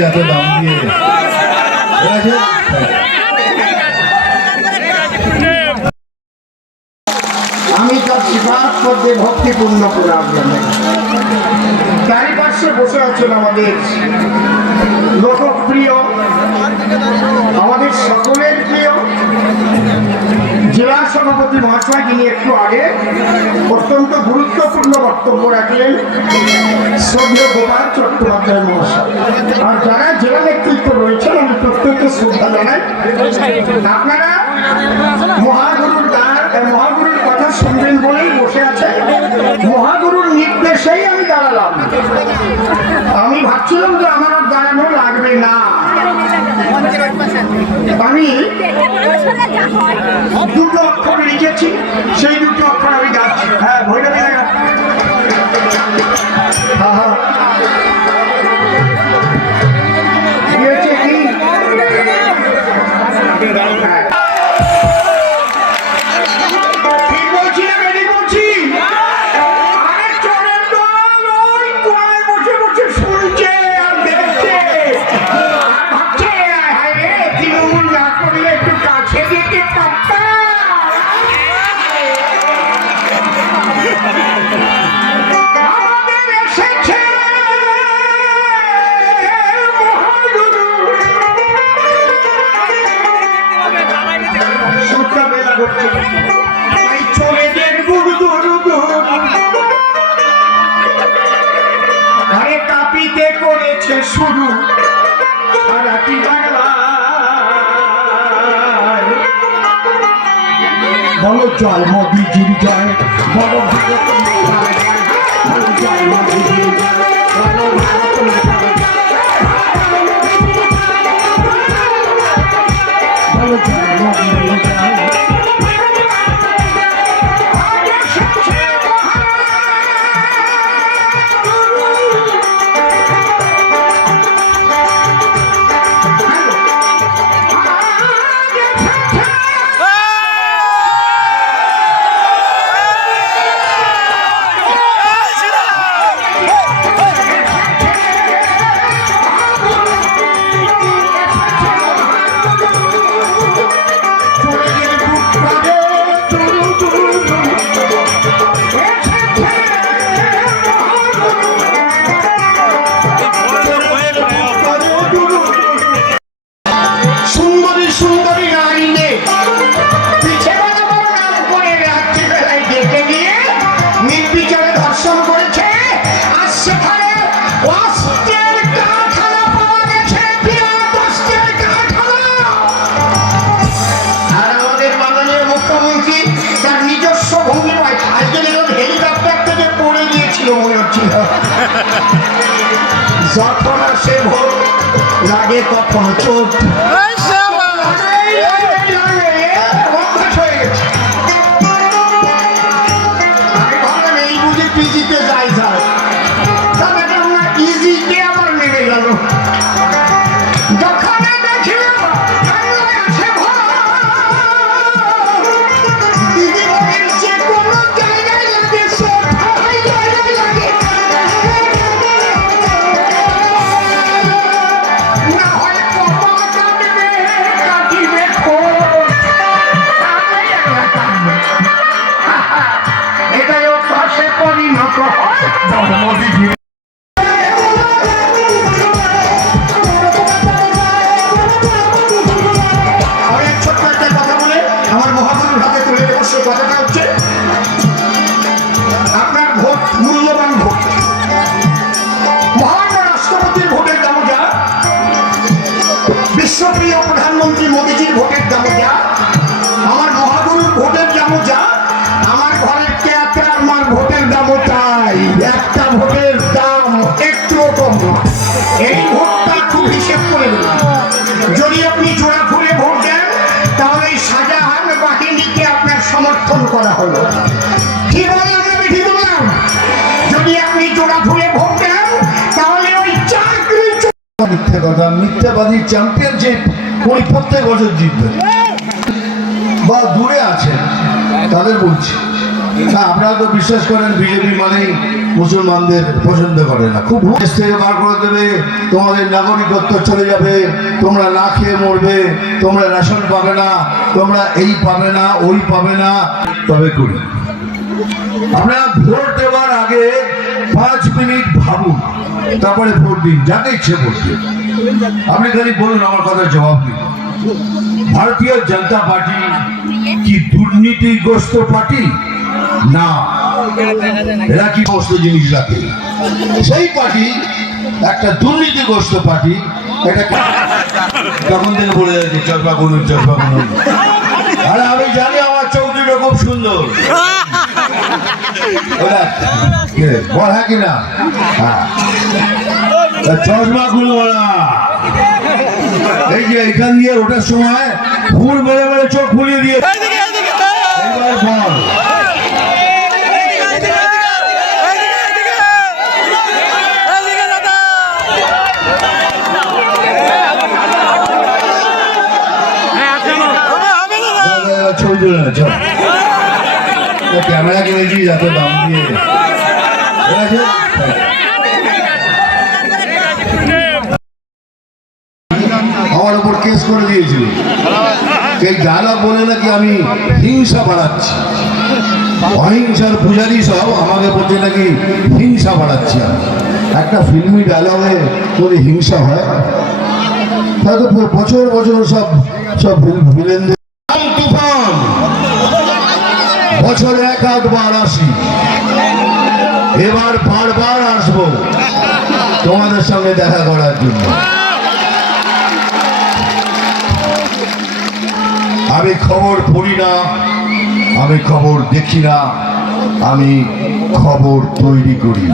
যাতে দাম দিয়ে? আমি তার শিবাত মধ্যে ভক্তিপূর্ণ প্রণাম জানাই চারিপাশে বসে আছেন আমাদের লোকপ্রিয়, আমাদের সকলের প্রিয় জেলা সভাপতি মহাশয় যিনি একটু আগে অত্যন্ত গুরুত্বপূর্ণ বক্তব্য রাখলেন শ্রদ্ধেয় গোপাল চট্টোপাধ্যায় মহাশয়। আর যারা জেলা নেতৃত্ব রয়েছেন আমি প্রত্যেককে শ্রদ্ধা জানাই। আপনারা মহাগুরুর গান মহাগুরুর কথা শুনবেন বলেই বসে আছে। মহাগুরুর নির্দেশেই আমি দাঁড়ালাম। আমি ভাবছিলাম যে আমার আর দাঁড়ানো লাগবে না। আমি শুরু। সারাটি বাংলায়। বলো জয় মোদিজির জয় বলো ভারত জয়। বলো জয়। গেছে। আমি লাগে এই বুঝে পিজিতে যাই না ইজিতে আবার নেমে গেল। বিশ্বপ্রিয় প্রধানমন্ত্রী মোদীজির ভোটের দাম যা আমার মহাগুরুর ভোটের দাম যা একটা ভোটের দাম একটুও কম এই ভোটটা খুব হিসেব করে যদি আপনি জোড়া ফুলে ভোট দেন, তাহলে শাহজাহান বাহিনীকে আপনার সমর্থন করা হলো। ঠিক বললাম আমি যদি আপনি জোড়া ফুলে ভোট দেন, তাহলে ওই চাকরি মিথ্যে কথা মিথ্যাবাদী চ্যাম্পিয়নশিপ উনি প্রত্যেক বছর জিতবে বা দূরে আছেন, তাদের বলছি। আপনারা তো বিশ্বাস করেন, বিজেপি মানেই মুসলমানদের পছন্দ করে না। খুব দেশ থেকে বার করে দেবে, তোমাদের নাগরিকত্ব চলে যাবে, তোমরা না খেয়ে মরবে, তোমরা রেশন পাবে না, তোমরা এই পাবে না, ওই পাবে না, তবে করি। আপনারা ভোট দেওয়ার আগে পাঁচ মিনিট ভাবুন, তারপরে ভোট দিন, যাকে ইচ্ছে ভোট দিন। আপনি খালি বলুন, আমার কথার জবাব দিন। ভারতীয় জনতা পার্টি কি দুর্নীতিগ্রস্ত পার্টি? না। এরা কি সমস্ত জিনিস রাখে। সেই পার্টি একটা দুর্নীতিগ্রস্ত পার্টি এটা তখন থেকে বলে যাচ্ছে আরে আমি জানি আমার চৌধুরীটা খুব সুন্দর। ওরা কে? বল হ্যাঁ কি না? হ্যাঁ। চশমা খুলবো না এই যে এখান দিয়ে ওঠার সময় ফুল বেড়ে মেরে চোখ ফুলিয়ে দিয়ে এবার বল ছবি তুলে না চল ও ক্যামেরা উপর কেস করে দিয়েছিল এই ডায়লগ বলে নাকি আমি হিংসা বাড়াচ্ছি অহিংসার পূজারি সব আমাকে বলছে নাকি হিংসা বাড়াচ্ছি একটা ফিল্মি ডায়লগে যদি হিংসা হয় তাহলে বছর বছর সব সব ভিলেনদের বছরে এক আধবার আসি। এবার বারবার আসব। তোমাদের সঙ্গে দেখা করার জন্য। আমি খবর পড়ি না, আমি খবর দেখি না, আমি খবর তৈরি করি